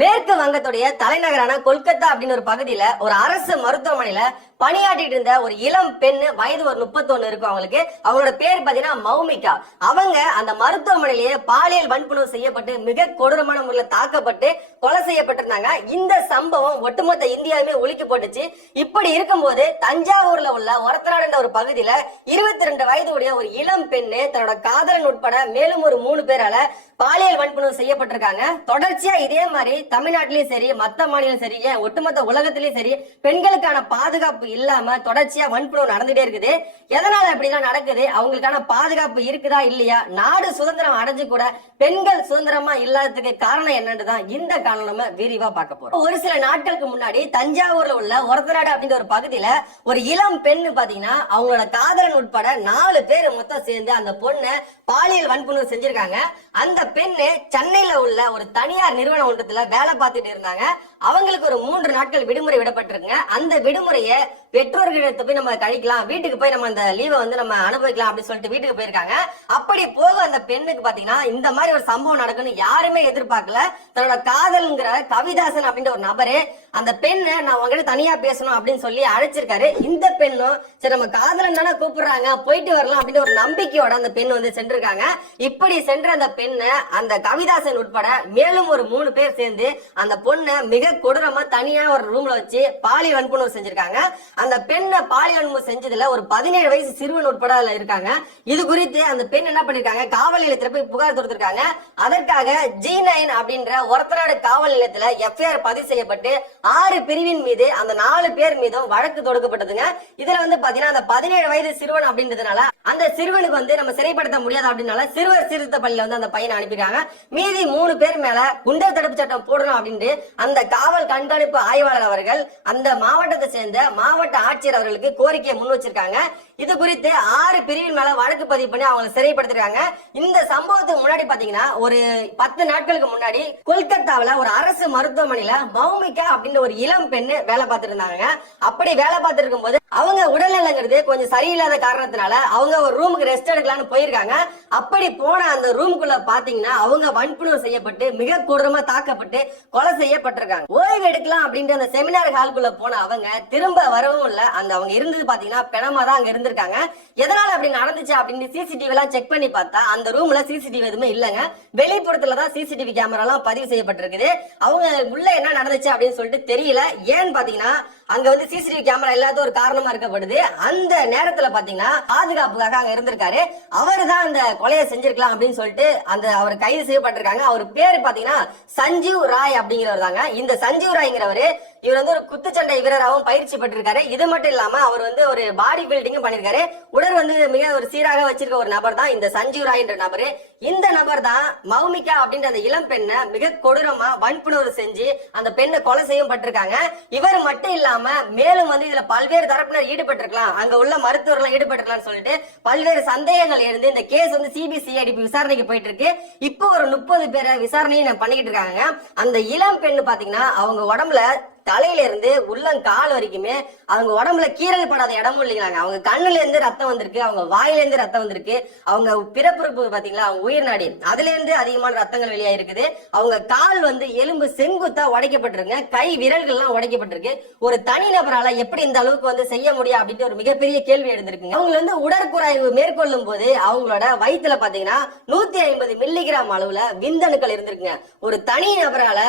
மேற்கு வங்கத்துடைய தலைநகரான கொல்கத்தா அப்படின்னு ஒரு பகுதியில ஒரு அரசு மருத்துவமனையில பணியாற்றிட்டு இருந்த ஒரு இளம் பெண்ணு, வயது ஒரு 31 இருக்கும் அவங்களுக்கு. அவங்களோட பேர் பாத்தீங்கன்னா மௌமிகா. அவங்க அந்த மருத்துவமனையிலேயே பாலியல் வன்புணர்வு செய்யப்பட்டு மிக கொடூரமான முறையில் தாக்கப்பட்டு கொலை செய்யப்பட்டிருந்தாங்க. இந்த சம்பவம் ஒட்டுமொத்த இந்தியாவுமே ஒலிக்கி போட்டுச்சு. இப்படி இருக்கும்போது தஞ்சாவூர்ல உள்ள ஒரத்தநாடு என்ற ஒரு பகுதியில 22 வயது உடைய ஒரு இளம் பெண்ணு தன்னோட காதலன் உட்பட மேலும் ஒரு 3 பேரால பாலியல் வன்புணர்வு செய்யப்பட்டிருக்காங்க. தொடர்ச்சியா இதே மாதிரி தமிழ்நாட்டிலயும் சரி, மத்த மாநிலம் சரி, ஒட்டுமொத்த உலகத்திலயும் சரி, பெண்களுக்கான பாதுகாப்பு இல்லாம தொடர்ச்சியா வன்புணர்வு நடந்துட்டே இருக்குது. எதனால அப்படிலாம் நடக்குது? அவங்களுக்கான பாதுகாப்பு இருக்குதா இல்லையா? நாடு சுதந்திரம் அடைஞ்சு கூட பெண்கள் சுதந்திரமா இல்லாததுக்கு காரணம் என்னன்றதான் இந்த காரணம் நம்ம விரிவா பார்க்க போறோம். ஒரு சில நாட்களுக்கு முன்னாடி தஞ்சாவூர்ல உள்ள ஒரத்தநாடு அப்படின்ற ஒரு பகுதியில ஒரு இளம் பெண்ணு பாத்தீங்கன்னா அவங்களோட காதலன் உட்பட 4 பேர் மொத்தம் சேர்ந்து அந்த பொண்ணை பாலியல் வன்புணர்வு செஞ்சிருக்காங்க. அந்த பெண்ணு சென்னையில உள்ள ஒரு தனியார் நிறுவன ஒன்றத்துல வேலை பார்த்துட்டு இருந்தாங்க. அவங்களுக்கு ஒரு 3 நாட்கள் விடுமுறை விடப்பட்டிருக்குங்க. அந்த விடுமுறையை பெற்றோர்களிடத்தை போய் நம்ம கழிக்கலாம், வீட்டுக்கு போய் நம்ம அந்த லீவை வந்து நம்ம அனுபவிக்கலாம் அப்படின்னு சொல்லிட்டு வீட்டுக்கு போயிருக்காங்க. அப்படி போக அந்த பெண்ணுக்கு பாத்தீங்கன்னா இந்த மாதிரி ஒரு சம்பவம் நடக்குன்னு யாருமே எதிர்பார்க்கல. தன்னோட காதல்ங்கிற கவிதாசன் அப்படின்ற ஒரு நபரே அந்த பெண்ணை நான் உங்ககிட்ட தனியா பேசணும் அப்படின்னு சொல்லி அழைச்சிருக்காரு. இந்த பெண்ணும் சரி நம்ம காதலன் தானே கூப்பிடுறாங்க, போயிட்டு வரலாம் அப்படின்னு ஒரு நம்பிக்கையோட அந்த பெண் வந்து சென்றிருக்காங்க. இப்படி சென்ற அந்த பெண்ணை அந்த கவிதாசன் உட்பட மேலும் ஒரு 3 பேர் சேர்ந்து அந்த பொண்ணை மிக கொடூரமா தனியா ஒரு ரூம்ல வச்சு பாலியல் வன்புணர்வு செஞ்சிருக்காங்க. அந்த பெண்ணை பாலியல் வன்புணர்வு செஞ்சதுல ஒரு 17 வயசு சிறுவன் உட்பட இருக்காங்க. இது குறித்து அந்த பெண் என்ன பண்ணிருக்காங்க, காவல் நிலையத்துல போய் புகார் கொடுத்திருக்காங்க. அதற்காக G9 அப்படின்ற ஒரத்தநாடு காவல் நிலையத்துல FIR பதிவு செய்யப்பட்டு 6 பிரிவின் மீது அந்த 4 பேர் மீதும் வழக்கு தொடுக்கப்பட்டதுங்க. இதுல வந்து பாத்தீங்கன்னா அந்த 17 வயது சிறுவன் அப்படின்றதுனால அந்த சிறுவனுக்கு வந்து நம்ம சிறைப்படுத்த முடியாது அப்படின்னால சிறுவர் சீர்திருத்த பள்ளியில வந்து அந்த பையனை அனுப்பிடுறாங்க. மீதி 3 பேர் மேல குண்டர் தடுப்பு சட்டம் போடணும் அப்படின்னு அந்த காவல் கண்காணிப்பு ஆய்வாளர் அவர்கள் அந்த மாவட்டத்தை சேர்ந்த மாவட்ட ஆட்சியர் அவர்களுக்கு கோரிக்கையை முன் வச்சிருக்காங்க. இது குறித்து 6 பிரிவின் மேல வழக்கு பதிவு பண்ணி அவங்களை சிறைப்படுத்திருக்காங்க. இந்த சம்பவத்துக்கு முன்னாடி பாத்தீங்கன்னா ஒரு 10 நாட்களுக்கு முன்னாடி கொல்கத்தாவில ஒரு அரசு மருத்துவமனையில மௌமிகா அப்படின்ற ஒரு இளம் பெண்ணு வேலை பார்த்துட்டு இருந்தாங்க. அப்படி வேலை பார்த்துட்டு இருக்கும் போது அவங்க உடல்நலங்கிறது கொஞ்சம் சரியில்லாத காரணத்தினால அவங்க ஒரு ரூமுக்கு ரெஸ்ட் எடுக்கலாம்னு போயிருக்காங்க. அப்படி போன அந்த ரூமுக்குள்ள பாத்தீங்கன்னா அவங்க வன்புணர்வு செய்யப்பட்டு மிக கொடூரமா தாக்கப்பட்டு கொலை செய்யப்பட்டிருக்காங்க. ஓய்வு எடுக்கலாம் அப்படின்ற அந்த செமினார் ஹாலுக்குள்ள போன அவங்க திரும்ப வரவும் இல்ல. அந்த அவங்க இருந்தது பாத்தீங்கன்னா பிணமா தான் அங்க இருந்திருக்காங்க. எதனால அப்படி நடந்துச்சு அப்படின்னு சிசிடிவி எல்லாம் செக் பண்ணி பார்த்தா அந்த ரூம்ல சிசிடிவி எதுவுமே இல்லங்க. வெளிப்புறத்துலதான் சிசிடிவி கேமரா எல்லாம் பதிவு செய்யப்பட்டிருக்குது. அவங்க உள்ள என்ன நடந்துச்சு அப்படின்னு சொல்லிட்டு தெரியல. ஏன்னு பாத்தீங்கன்னா அங்க வந்து சிசிடிவி கேமரா இல்லாத ஒரு காரணமா இருக்கப்படுது. அந்த நேரத்துல பாத்தீங்கன்னா பாதுகாப்புக்காக அங்க இருந்திருக்காரு. அவரு தான் அந்த கொலையை செஞ்சிருக்கலாம் அப்படின்னு சொல்லிட்டு அந்த அவர் கைது செய்யப்பட்டிருக்காங்க. அவர் பேரு பாத்தீங்கன்னா சஞ்சீவ் ராய் அப்படிங்கிறவர் தாங்க. இந்த சஞ்சீவ் ராய்ங்கிறவரு இவர் வந்து ஒரு குத்துச்சண்டை வீரராகவும் பயிற்சி பெற்றிருக்காரு. இது மட்டும் இல்லாம அவர் வந்து ஒரு பாடி பில்டிங்கும் பண்ணிருக்காரு. உடல் வந்து மிக ஒரு சீராக வச்சிருக்க ஒரு நபர் தான் இந்த சஞ்சீவ் ராய் என்ற நபரு. இந்த நபர் தான் மௌமிகா அப்படின்ற அந்த இளம் பெண்ணை மிக கொடூரமா வன்புணர்வு செஞ்சு அந்த பெண்ணை கொலை செய்யப்பட்டிருக்காங்க. இவர் மட்டும் இல்லாம மேலும் வந்து இதுல பல்வேறு தரப்பினர் ஈடுபட்டிருக்கலாம், அங்க உள்ள மருத்துவர்கள் ஈடுபட்டிருக்கலாம் சொல்லிட்டு பல்வேறு சந்தேகங்கள் எழுந்து இந்த கேஸ் வந்து CBCID விசாரணைக்கு போயிட்டு இருக்கு. இப்போ ஒரு 30 பேரை விசாரணையும் பண்ணிக்கிட்டு இருக்காங்க. அந்த இளம் பெண்ணு பாத்தீங்கன்னா அவங்க உடம்புல தலையில இருந்து உள்ளங்கால் வரைக்குமே அவங்க உடம்புல கீரல் படாத இடமும் இல்லைங்களாங்க. அவங்க கண்ணுல இருந்து ரத்தம் வந்திருக்கு, அவங்க வாயில இருந்து ரத்தம் வந்திருக்கு, அவங்க பிறப்புறுப்பு பாத்தீங்களா அவங்க உயிர் நாடி அதுல இருந்து அதிகமான ரத்தங்கள் வெளியா இருக்குது. அவங்க கால் வந்து எலும்பு செங்குத்தா உடைக்கப்பட்டிருங்க, கை விரல்கள் எல்லாம் உடைக்கப்பட்டிருக்கு. ஒரு தனி நபரால எப்படி இந்த அளவுக்கு வந்து செய்ய முடியும் அப்படின்ட்டு ஒரு மிகப்பெரிய கேள்வி எழுந்திருக்குங்க. அவங்க வந்து உடற்குறாய்வு மேற்கொள்ளும் போது அவங்களோட வயிற்றுல பாத்தீங்கன்னா 150 மில்லிகிராம் அளவுல விந்தணுக்கள் இருந்திருக்குங்க. ஒரு தனி நபரால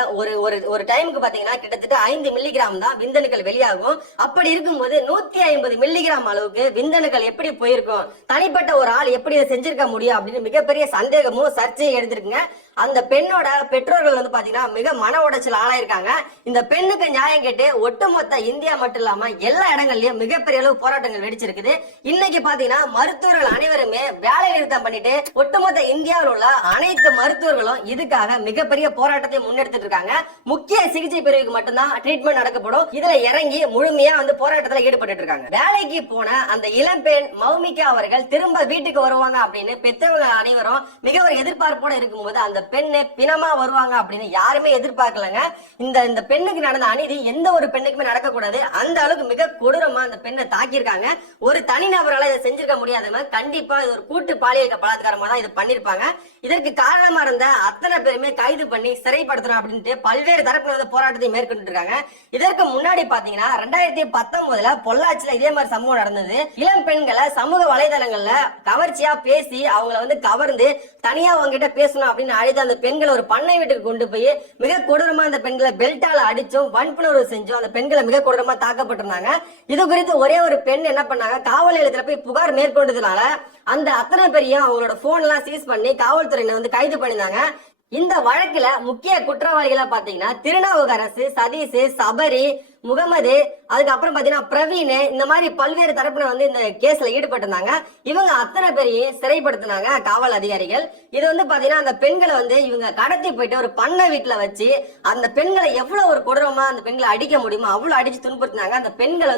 ஒரு டைமுக்கு பாத்தீங்கன்னா கிட்டத்தட்ட 5 மில்லிகிராம் தான் விந்தணுக்கள் வெளியாகும். அப்படி இருக்கும்போது 150 மில்லிகிராம் அளவுக்கு விந்தணுக்கள் எப்படி போயிருக்கும், தனிப்பட்ட ஒரு ஆள் எப்படி இதை செஞ்சிருக்க முடியும் அப்படின்னு மிகப்பெரிய சந்தேகமும் சர்ச்சையும் எடுத்திருக்குங்க. அந்த பெண்ணோட பெற்றோர்கள் வந்து பாத்தீங்கன்னா மிக மன உடைச்சல் ஆளாயிருக்காங்க. இந்த பெண்ணுக்கு நியாயம் கேட்டு ஒட்டுமொத்த இந்தியா மட்டும் இல்லாம எல்லா இடங்கள்லயும் மிகப்பெரிய அளவு போராட்டங்கள் வெடிச்சிருக்குது. இன்னைக்கு பாத்தீங்கன்னா மருத்துவர்கள் அனைவருமே வேலை நிறுத்தம் பண்ணிட்டு ஒட்டுமொத்த இந்தியாவில் உள்ள அனைத்து மருத்துவர்களும் இதுக்காக மிகப்பெரிய போராட்டத்தை முன்னெடுத்துட்டு இருக்காங்க. முக்கிய சிகிச்சை பிரிவுக்கு மட்டும்தான் ட்ரீட்மெண்ட் நடக்கப்படும். இதுல இறங்கி முழுமையா வந்து போராட்டத்துல ஈடுபட்டு இருக்காங்க. வேலைக்கு போன அந்த இளம்பெண் மௌமிகா அவர்கள் திரும்ப வீட்டுக்கு வருவாங்க அப்படின்னு பெற்றவங்க அனைவரும் மிக ஒரு எதிர்பார்ப்போட இருக்கும்போது அந்த பெண்ணு பிணமா வருவாங்க அப்படின்னு யாருமே எதிர்பார்க்கலங்க. இந்த பெண்ணுக்கு நடந்த அநீதி எந்த ஒரு பெண்ணுக்குமே நடக்கக்கூடாது. அந்த அளவுக்கு மிக கொடூரமா அந்த பெண்ணை தாக்கியிருக்காங்க. ஒரு தனிநபரால இதை செஞ்சிருக்க முடியாத, கண்டிப்பா இது ஒரு கூட்டு பாலியல் பலாத்காரமா தான் இது பண்ணிருப்பாங்க. இதற்கு காரணமா இருந்த அத்தனை பேருமே கைது பண்ணி சிறைப்படுத்தணும் அப்படின்ட்டு பல்வேறு தரப்பினர் போராட்டத்தை மேற்கொண்டு இருக்காங்க. இதற்கு முன்னாடி பாத்தீங்கன்னா 2019 பொள்ளாச்சியில இதே மாதிரி சம்பவம் நடந்தது. இளம் பெண்களை சமூக வலைதளங்கள்ல கவர்ச்சியா பேசி அவங்களை கவர்ந்து தனியா அவங்ககிட்ட பேசணும் அப்படின்னு அழைத்து அந்த பெண்களை ஒரு பண்ணை வீட்டுக்கு கொண்டு போய் மிக கொடூரமா அந்த பெண்களை பெல்ட்டால அடிச்சும் வன்புணர்வு செஞ்சும் அந்த பெண்களை மிக கொடூரமா தாக்கப்பட்டிருந்தாங்க. இது குறித்து ஒரே ஒரு பெண் என்ன பண்ணாங்க, காவல் நிலையத்துல போய் புகார் மேற்கொண்டதுனால அந்த அத்தனை பேரையும் அவங்களோட போன் எல்லாம் சீஸ் பண்ணி காவல்துறையினர் கைது பண்ணிருந்தாங்க. இந்த வழக்குல முக்கிய குற்றவாளிகளா பாத்தீங்கன்னா திருநாவுக்கரசு, சதீஷ், சபரி, முகமது, அதுக்கப்புறம் பாத்தீங்கன்னா பிரவீன், இந்த மாதிரி பல்வேறு தரப்பினர் இந்த கேஸ்ல ஈடுபட்டிருந்தாங்க. இவங்க அத்தனை பேரையும் சிறைப்படுத்தினாங்க காவல் அதிகாரிகள். இது பாத்தீங்கன்னா அந்த பெண்களை இவங்க கடத்தி போயிட்டு ஒரு பண்ணை வீட்டுல வச்சு அந்த பெண்களை எவ்வளவு ஒரு கொடூரமா அந்த பெண்களை அடிக்க முடியுமோ அவ்வளவு அடிச்சு துன்புறுத்தினாங்க. அந்த பெண்கள்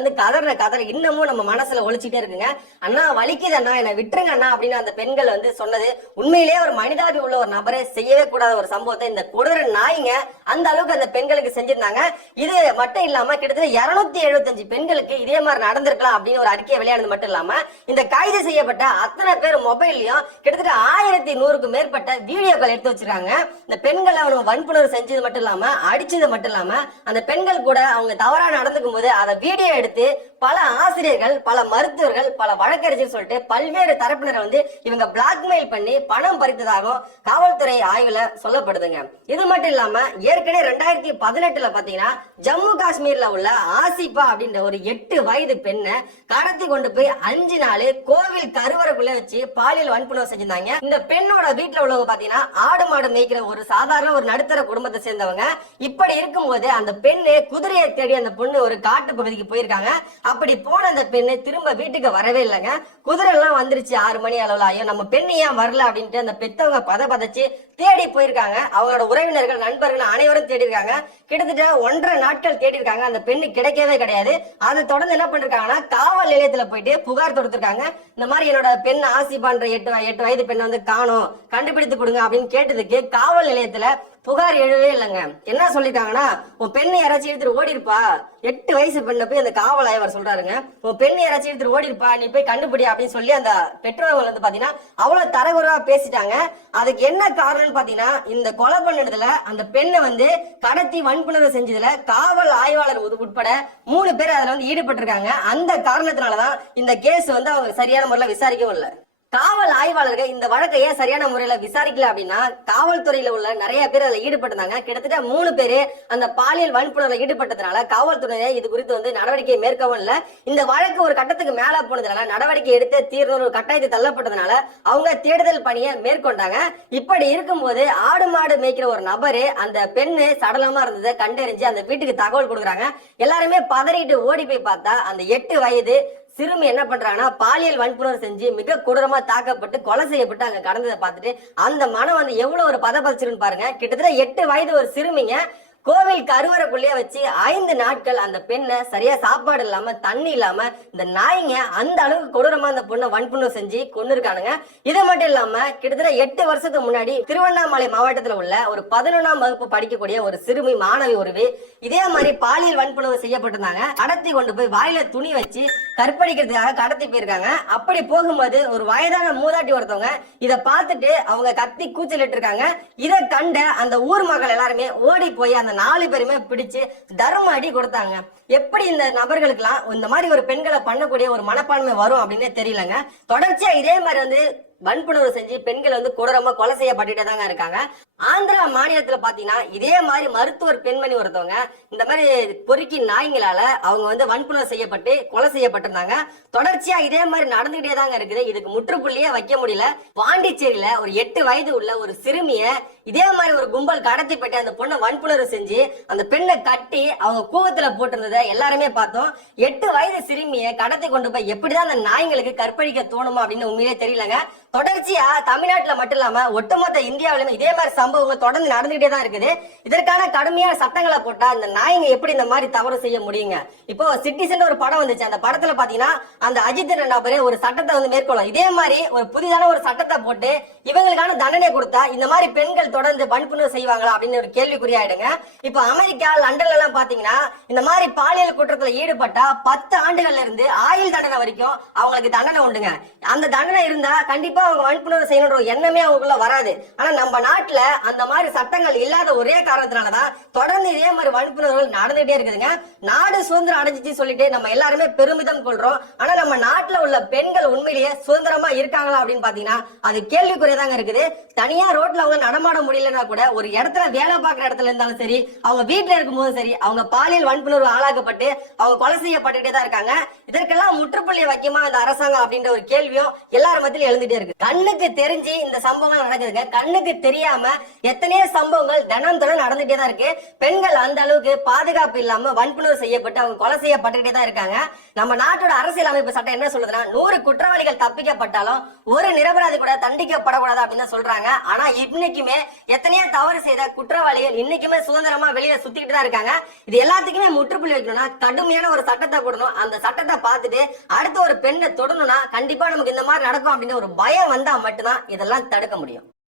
கதற இன்னமும் நம்ம மனசுல ஒழிச்சுட்டே இருக்குங்க. அண்ணா வலிக்குது அண்ணா, என்னை விட்டுருங்க அண்ணா அப்படின்னு அந்த பெண்கள் சொன்னது உண்மையிலேயே ஒரு மனிதாபி உள்ள ஒரு நபரை செய்யவே கூடாத ஒரு சம்பவத்தை இந்த கொடூர நாய்ங்க அந்த அளவுக்கு அந்த பெண்களுக்கு செஞ்சிருந்தாங்க. இது மட்டும் இல்லாம கிட்டத்தட்ட 275 பெண்களுக்கு இதே மாதிரி நடந்திருக்கலாம் அப்படின்னு ஒரு அறிக்கை வெளியானது மட்டும் இல்லாம இந்த கைது செய்யப்பட்ட அத்தனை பேர் மொபைல்லையும் கிட்டத்தட்ட 1100க்கும் மேற்பட்ட வீடியோக்கள் எடுத்து வச்சிருக்காங்க. இந்த பெண்களை அவங்க வன்புணர்வு செஞ்சது மட்டும் இல்லாம அடிச்சது மட்டும் இல்லாம அந்த பெண்கள் கூட அவங்க தவறா நடந்துக்கும் போது அதை வீடியோ எடுத்து பல ஆசிரியர்கள், பல மருத்துவர்கள், பல வழக்கறிஞர் சொல்லிட்டு பல்வேறு தரப்பினரை இவங்க பிளாக்மெயில் பண்ணி பணம் பறித்ததாகவும் காவல்துறை ஆய்வுல சொல்லப்படுதுங்க. இது மட்டும் இல்லாம ஏற்கனவே 2018 பாத்தீங்கன்னா ஜம்மு காஷ்மீர்ல உள்ள ஆசிபா அப்படின்ற ஒரு 8 வயது பெண்ணை கடத்தி கொண்டு போய் 5 நாள் கோவில் கருவறைக்குள்ள வச்சு பாலியல் வன்புணர்வு செஞ்சிருந்தாங்க. இந்த பெண்ணோட வீட்டுல உள்ளவங்க பாத்தீங்கன்னா ஆடு மாடு மேய்க்கிற ஒரு சாதாரண ஒரு நடுத்தர குடும்பத்தை சேர்ந்தவங்க. இப்படி இருக்கும்போது அந்த பெண்ணு குதிரையை தேடி அந்த பொண்ணு ஒரு காட்டு பகுதிக்கு போயிருக்காங்க. அப்படி போன அந்த பெண்ணு திரும்ப வீட்டுக்கு வரவே இல்லைங்க. குதிரை எல்லாம் வந்துருச்சு 6 மணி அளவுல. ஐயோ நம்ம பெண்ணு ஏன் வரல அப்படின்ட்டு அந்த பெத்தவங்க பதச்சு தேடி போயிருக்காங்க. அவங்களோட உறவினர்கள், நண்பர்கள் அனைவரும் தேடி இருக்காங்க. கிட்டத்தட்ட 1.5 நாட்கள் தேடி இருக்காங்க. அந்த பெண்ணு கிடைக்கவே கிடையாது. அதை தொடர்ந்து என்ன பண்ணிருக்காங்கன்னா காவல் நிலையத்துல போயிட்டு புகார் தொடுத்திருக்காங்க. இந்த மாதிரி என்னோட பெண் ஆசிபான்ற 8 வயது பெண்ணை காணோம், கண்டுபிடித்து கொடுங்க அப்படின்னு கேட்டதுக்கு காவல் நிலையத்துல புகார் எழுவே இல்லைங்க. என்ன சொல்லிருக்காங்கன்னா, உன் பெண்ணை யாராச்சும் எடுத்துட்டு ஓடி இருப்பா, 8 வயசு பெண்ணை போய் அந்த காவல் ஆய்வர் சொல்றாருங்க, உன் பெண்ணை யாராச்சும் எடுத்துட்டு ஓடி இருப்பா, நீ போய் கண்டுபிடி அப்படின்னு சொல்லி அந்த பெற்றோர்கள் பாத்தீங்கன்னா அவ்வளவு தரகுறவா பேசிட்டாங்க. அதுக்கு என்ன காரணம்னு பாத்தீங்கன்னா, இந்த கொலை பண்ணதுல அந்த பெண்ணை கடத்தி வன்புணர்வு செஞ்சதுல காவல் ஆய்வாளர் உட்பட 3 பேர் அதுல ஈடுபட்டிருக்காங்க. அந்த காரணத்தினாலதான் இந்த கேஸ் அவங்க சரியான முறையில விசாரிக்கவும் இல்லை. காவல் ஆய்வாளர்கள் இந்த வழக்கை ஏன் சரியான முறையில விசாரிக்கல அப்படின்னா, காவல்துறையில உள்ள நிறைய பேர் அதுல ஈடுபட்டிருந்தாங்க. கிட்டத்தட்ட 3 பேரு அந்த பாலியல் வன்புணர்வுல ஈடுபட்டதுனால காவல்துறையினர் இது குறித்து நடவடிக்கை மேற்கவும் இல்ல. இந்த வழக்கு ஒரு கட்டத்துக்கு மேல போனதுனால நடவடிக்கை எடுத்து தீர்வு ஒரு கட்டாயத்தை தள்ளப்பட்டதுனால அவங்க தேடுதல் பணியை மேற்கொண்டாங்க. இப்படி இருக்கும்போது ஆடு மாடு மேய்க்கிற ஒரு நபரு அந்த பெண்ணு சடலமா இருந்ததை கண்டறிஞ்சு அந்த வீட்டுக்கு தகவல் கொடுக்குறாங்க. எல்லாருமே பதறிட்டு ஓடி போய் பார்த்தா அந்த 8 வயது சிறுமி என்ன பண்றாங்கன்னா பாலியல் வன்புணர்வு செஞ்சு மிக கொடூரமா தாக்கப்பட்டு கொலை செய்யப்பட்டு அங்க கடந்ததை பார்த்துட்டு அந்த மனம் எவ்வளவு ஒரு பதப்பதிச்சிருன்னு பாருங்க. கிட்டத்தட்ட 8 வயது ஒரு சிறுமிங்க கோவில் கருவறைக்குள்ளேயே வச்சு 5 நாட்கள் அந்த பெண்ணை சரியா சாப்பாடு இல்லாம தண்ணி இல்லாம இந்த நாய்ங்க அந்த அளவுக்கு கொடூரமா அந்த பொண்ணை வன்புணர்வு செஞ்சு கொண்டு இருக்கானுங்க. இது மட்டும் இல்லாம கிட்டத்தட்ட 8 வருஷத்துக்கு முன்னாடி திருவண்ணாமலை மாவட்டத்துல உள்ள ஒரு 11ஆம் வகுப்பு படிக்கக்கூடிய ஒரு சிறுமி மாணவி ஒருவி இதே மாதிரி பாலியல் வன்புணர்வு செய்யப்பட்டிருந்தாங்க. கடத்தி கொண்டு போய் வாயில துணி வச்சு கற்பழிக்கிறதுக்காக கடத்தி போயிருக்காங்க. அப்படி போகும்போது ஒரு வயதான மூதாட்டி ஒருத்தவங்க இதை பார்த்துட்டு அவங்க கத்தி கூச்சலிட்டு இருக்காங்க. இதை கண்ட அந்த ஊர் மக்கள் எல்லாருமே ஓடி போய் அந்த 4 பேருமே பிடிச்சு தர்ம அடி கொடுத்தாங்க. எப்படி இந்த நபர்களுக்கு எல்லாம் இந்த மாதிரி ஒரு பெண்களை பண்ணக்கூடிய ஒரு மனப்பான்மை வரும் அப்படின்னே தெரியலங்க. தொடர்ச்சியா இதே மாதிரி வன்புணர்வு செஞ்சு பெண்கள் கொடூரமா கொலை செய்யப்பட்டுட்டே தாங்க இருக்காங்க. ஆந்திரா மாநிலத்துல பாத்தீங்கன்னா இதே மாதிரி மருத்துவர் பெண்மணி ஒருத்தவங்க இந்த மாதிரி பொறுக்கி நாய்ங்களால அவங்க வன்புணர்வு செய்யப்பட்டு கொலை செய்யப்பட்டிருந்தாங்க. தொடர்ச்சியா இதே மாதிரி நடந்துகிட்டே தாங்க இருக்குது. இதுக்கு முற்றுப்புள்ளியே வைக்க முடியல. பாண்டிச்சேரியில ஒரு 8 வயது உள்ள ஒரு சிறுமிய இதே மாதிரி ஒரு கும்பல் கடத்தி போயிட்டு அந்த பொண்ணை வன்புணர்வு செஞ்சு அந்த பெண்ணை கட்டி அவங்க கூவத்துல போட்டிருந்ததை எல்லாருமே பார்த்தோம். 8 வயது சிறுமிய கடத்தி கொண்டு போய் எப்படிதான் அந்த நாய்களுக்கு கற்பழிக்க தோணுமா அப்படின்னு உண்மையிலே தெரியலங்க. தொடர்ச்சியா தமிழ்நாட்டுல மட்டும் இல்லாம ஒட்டுமொத்த இந்தியாவிலுமே இதே மாதிரி சம்பவங்கள் தொடர்ந்து நடந்துகிட்டே தான் இருக்குது. இதற்கான கடுமையான சட்டங்களை போட்டா இந்த நாய்ங்க எப்படி இந்த மாதிரி தவறு செய்ய முடியுங்க? இப்போ சிட்டிசன் ஒரு படம் வந்துச்சு. அந்த படத்துல பாத்தீங்கன்னா அந்த அஜித் நபரே ஒரு சட்டத்தை வந்து மேற்கொள்ளும். இதே மாதிரி ஒரு புதிதான ஒரு சட்டத்தை போட்டு இவங்களுக்கான தண்டனை கொடுத்தா இந்த மாதிரி பெண்கள் தொடர்ந்து வன்புணர்வு செய்வாங்களா அப்படின்னு ஒரு கேள்விக்குறியாயிடுங்க. இப்போ அமெரிக்கா, லண்டன்ல எல்லாம் பாத்தீங்கன்னா இந்த மாதிரி பாலியல் குற்றத்துல ஈடுபட்டா 10 ஆண்டுகள்ல இருந்து ஆயுள் தண்டனை வரைக்கும் அவங்களுக்கு தண்டனை உண்டுங்க. அந்த தண்டனை இருந்தா கண்டிப்பா அவங்க வன்புணர்வு செய்யணுன்ற எண்ணமே அவங்களுக்குள்ள வராது. ஆனா நம்ம நாட்டுல அந்த மாதிரி சட்டங்கள் இல்லாத ஒரே காரணத்தினாலதான் தொடர்ந்து இதே மாதிரி வன்புணர்வுகள் நடந்துட்டே இருக்குதுங்க. நாடு சுதந்திரம் அடைஞ்சிச்சு சொல்லிட்டு நம்ம எல்லாருமே பெருமிதம் கொள்றோம். ஆனா நம்ம நாட்டுல உள்ள பெண்கள் உண்மையிலேயே சுதந்திரமா இருக்காங்களா அப்படின்னு பாத்தீங்கன்னா அது கேள்விக்குறியதாங்க இருக்குது. தனியா ரோட்ல அவங்க நடமாட முடியலன்னா கூட ஒரு இடத்துல வேலை பார்க்குற இடத்துல இருந்தாலும் சரி, அவங்க வீட்டுல இருக்கும் போதும் சரி, அவங்க பாலியல் வன்புணர்வு ஆளாக்கப்பட்டு அவங்க கொலை செய்யப்பட்டுட்டே தான் இருக்காங்க. இதற்கெல்லாம் முற்றுப்புள்ளி வைக்குமா இந்த அரசாங்கம் அப்படின்ற ஒரு கேள்வியும் எல்லாரும் மத்தியிலும் எழுந்துட்டே இருக்கு. கண்ணுக்கு தெரிஞ்சு இந்த சம்பவங்கள் நடக்குதுங்க. கண்ணுக்கு தெரியாம எத்தனையோ சம்பவங்கள் தினம் தினம் நடந்துட்டே தான் இருக்கு. பெண்கள் அந்த அளவுக்கு பாதுகாப்பு இல்லாம வன்புணர்வு செய்யப்பட்டு அவங்க கொலை செய்யப்பட்டுட்டே தான் இருக்காங்க. நம்ம நாட்டோட அரசியல் அமைப்பு சட்டம் என்ன சொல்லுதுன்னா 100 குற்றவாளிகள் தப்பிக்கப்பட்டாலும் ஒரு நிரபராதி கூட தண்டிக்கப்படக்கூடாது அப்படின்னு சொல்றாங்க. ஆனா இன்னைக்குமே எத்தனையோ தவறு செய்த குற்றவாளிகள் இன்னைக்குமே சுதந்திரமா வெளியே சுத்திட்டு தான் இருக்காங்க. இது எல்லாத்துக்குமே முற்றுப்புள்ளி வைக்கணும்னா கடுமையான ஒரு சட்டத்தை போடணும். அந்த சட்டத்தை பார்த்துட்டு அடுத்த ஒரு பெண்ணை தொடணும்னா கண்டிப்பா நமக்கு இந்த மாதிரி நடக்கும் அப்படின்னு ஒரு பயம் வந்தா மட்டும்தான் இதெல்லாம் தடுக்க முடியும்.